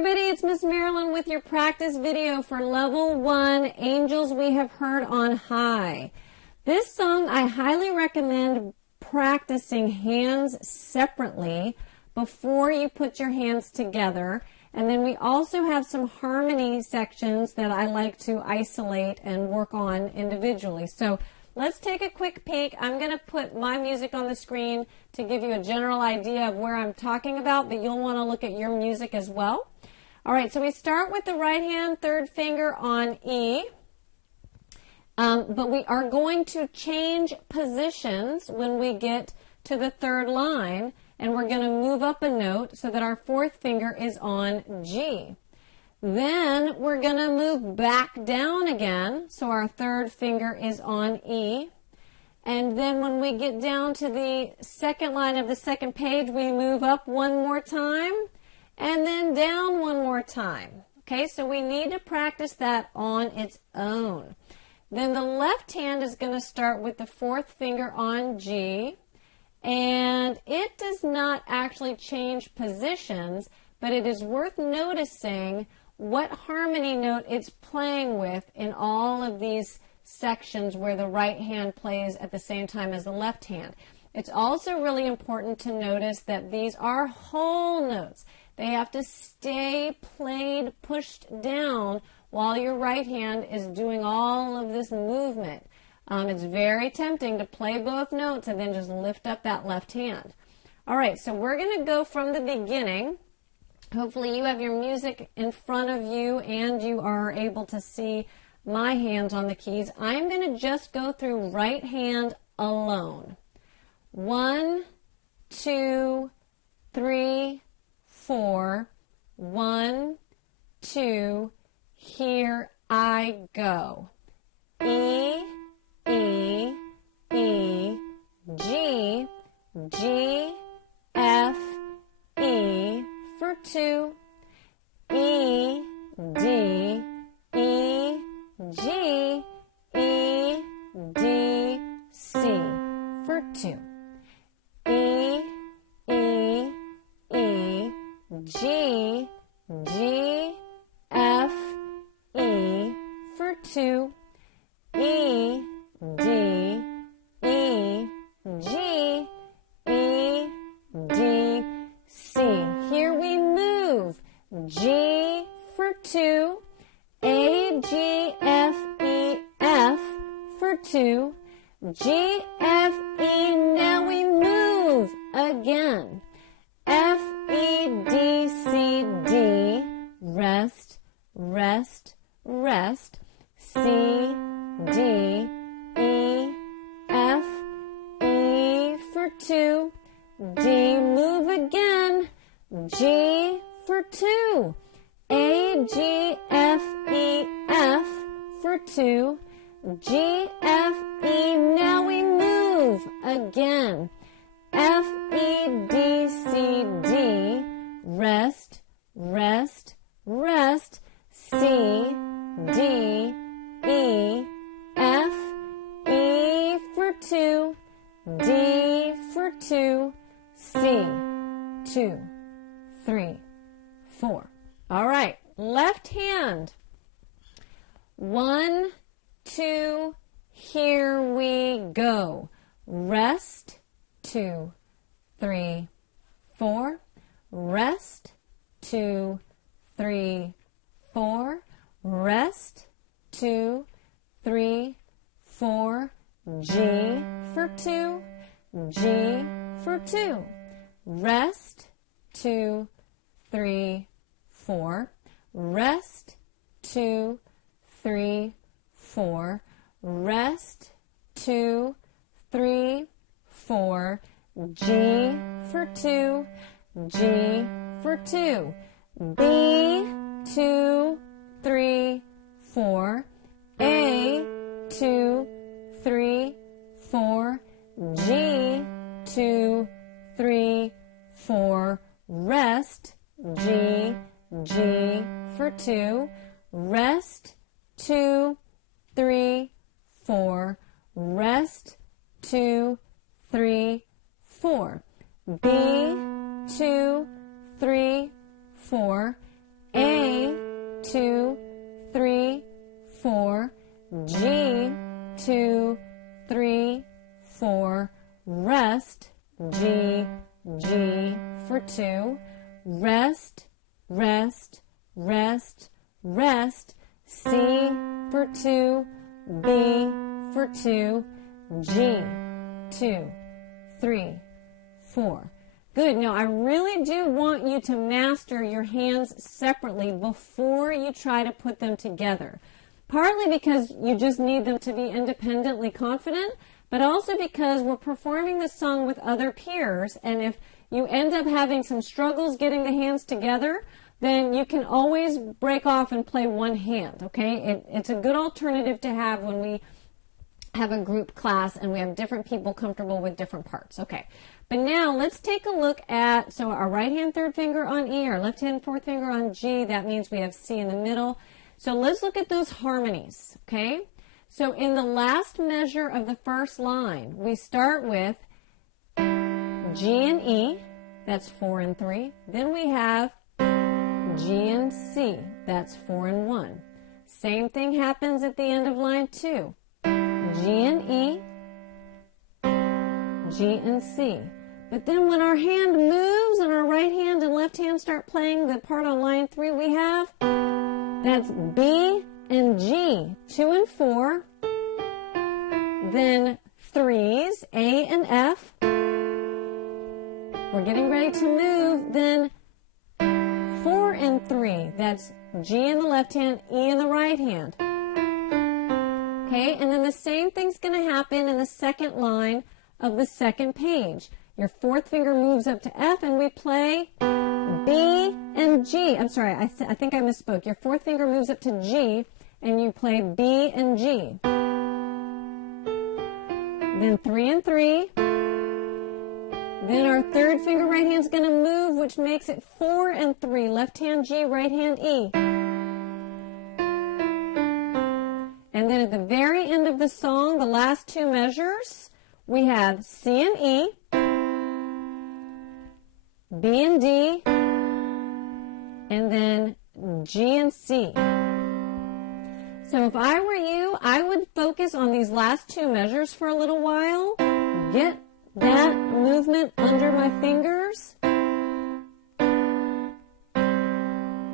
everybody, it's Miss Marilyn with your practice video for Level 1, Angels We Have Heard on High. This song I highly recommend practicing hands separately before you put your hands together. And then we also have some harmony sections that I like to isolate and work on individually. So let's take a quick peek. I'm going to put my music on the screen to give you a general idea of where I'm talking about, but you'll want to look at your music as well. All right, so we start with the right hand, third finger on E. But we are going to change positions when we get to the third line, and we're going to move up a note so that our fourth finger is on G. Then we're going to move back down again, so our third finger is on E. And then when we get down to the second line of the second page, we move up one more time and then down one more time. Okay, so we need to practice that on its own. Then the left hand is going to start with the fourth finger on G, and it does not actually change positions, but it is worth noticing what harmony note it's playing with in all of these sections where the right hand plays at the same time as the left hand. It's also really important to notice that these are whole notes. They have to stay played, pushed down while your right hand is doing all of this movement. It's very tempting to play both notes and then just lift up that left hand. All right, so we're going to go from the beginning. Hopefully you have your music in front of you and you are able to see my hands on the keys. I'm going to just go through right hand alone. 1, 2, 3, 4. 1, 2, here I go. E, E, E, G, G, F, E for 2, E, D, E, G, E, D, C for 2, E, E, E, G, G, F, E for 2, E, D, E, G, E, D, C. Here we move. G for 2, A, G, F, E, F for 2, G, F, E. Now we move again. F, E, D, C, D. Rest, rest, rest. C, D, E, F, E for 2, D, move again, G for 2, A, G, F, E, F for 2, G, F, E, now we move again, F, E, D, C, D, rest, rest, rest, C, D, E, F, E for 2, D for 2, C, 2, 3, 4. All right, left hand. 1, 2, here we go. Rest, 2, 3, 4. Rest, 2, 3, 4. Rest, 2, 3, 4. G for 2, G for 2. Rest, 2, 3, 4. Rest, 2, 3, 4. Rest, 2, 3, 4. G for 2, G for 2. B, 2, 3, 4. A, 2, 3, 4. G, 2, 3, 4. Rest, G, G for 2. Rest, 2, 3, 4. Rest, 2, 3, 4. B, 2, 3, 4. A, 2, 3, 4, G, 2, 3, 4, rest, G, G for 2, rest, rest, rest, rest, C for 2, B for 2, G, 2, 3, 4. Good. Now, I really do want you to master your hands separately before you try to put them together. Partly because you just need them to be independently confident, but also because we're performing this song with other peers, and if you end up having some struggles getting the hands together, then you can always break off and play one hand, okay? It's a good alternative to have when we have a group class and we have different people comfortable with different parts, okay? But now let's take a look at, so our right hand third finger on E, our left hand fourth finger on G, that means we have C in the middle. So let's look at those harmonies, okay? So in the last measure of the first line, we start with G and E, that's 4 and 3. Then we have G and C, that's 4 and 1. Same thing happens at the end of line 2. G and E, G and C. But then when our hand moves and our right hand and left hand start playing the part on line 3 we have, that's B and G, 2 and 4. Then 3s, A and F. We're getting ready to move, then 4 and 3. That's G in the left hand, E in the right hand. Okay, and then the same thing's going to happen in the second line of the second page. Your fourth finger moves up to F and we play B and G. I'm sorry, I think I misspoke. Your fourth finger moves up to G and you play B and G. Then 3 and 3. Then our third finger right hand's going to move, which makes it 4 and 3. Left hand G, right hand E. And then at the very end of the song, the last two measures, we have C and E, B and D, and then G and C. So if I were you, I would focus on these last two measures for a little while. Get that movement under my fingers.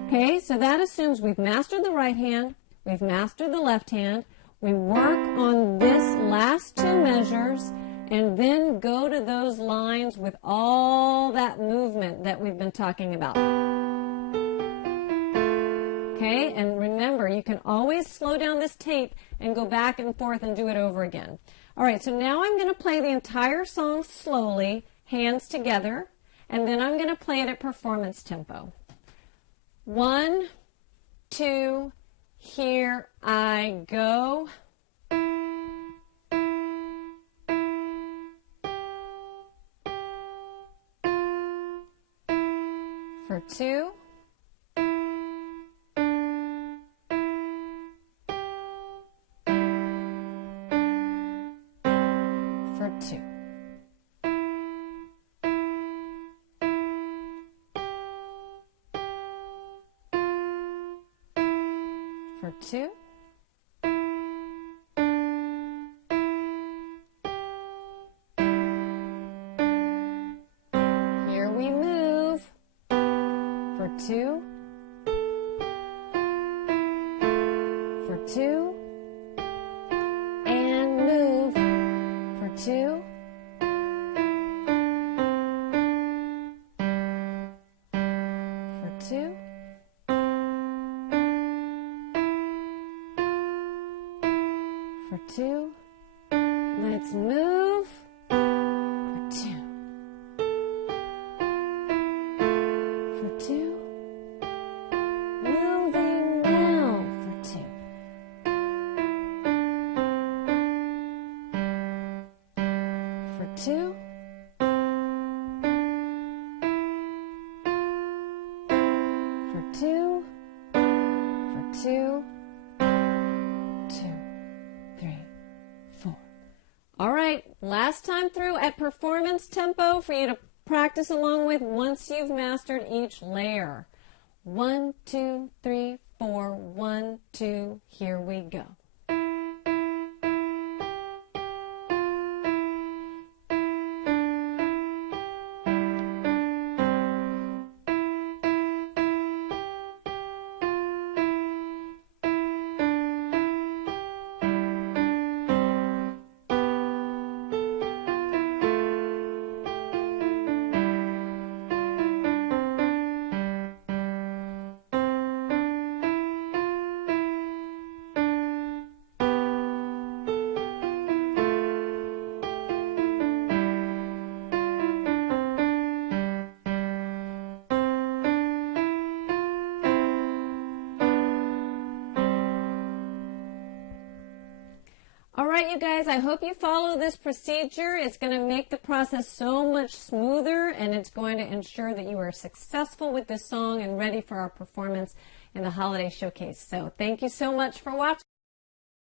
Okay, so that assumes we've mastered the right hand, we've mastered the left hand, we work on this last two measures, and then go to those lines with all that movement that we've been talking about. Okay, and remember, you can always slow down this tape and go back and forth and do it over again. All right, so now I'm going to play the entire song slowly, hands together, and then I'm going to play it at performance tempo. 1, 2, here I go. For 2. For 2. For 2. Here we move. For 2. For 2. And move. For 2. For 2. For 2. Let's move. For 2. For 2. Moving now. For 2. For 2. For 2. For 2. 2, 3, 4. All right, last time through at performance tempo for you to practice along with once you've mastered each layer. 1, 2, 3, 4, 1, 2, here we go. All right, you guys, I hope you follow this procedure. It's going to make the process so much smoother, and it's going to ensure that you are successful with this song and ready for our performance in the holiday showcase. So thank you so much for watching.